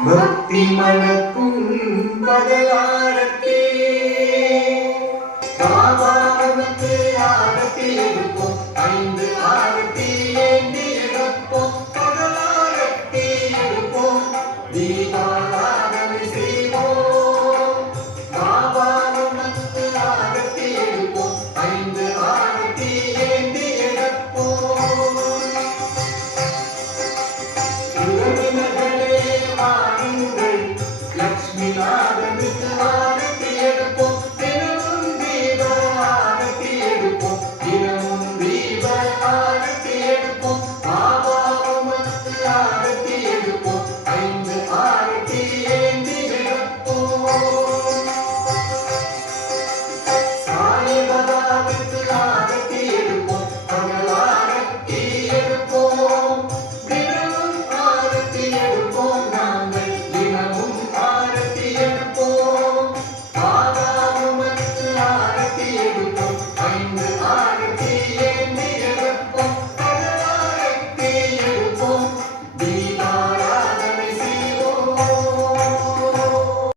பக்தி மணக்கும் பதலாரத்தி பாபாவுக்கு ஆரத்தி எடுப்போம், 5 ஆரத்தி ஏந்தி எடுப்போம், பதலாரத்தி எடுப்போம். தீபா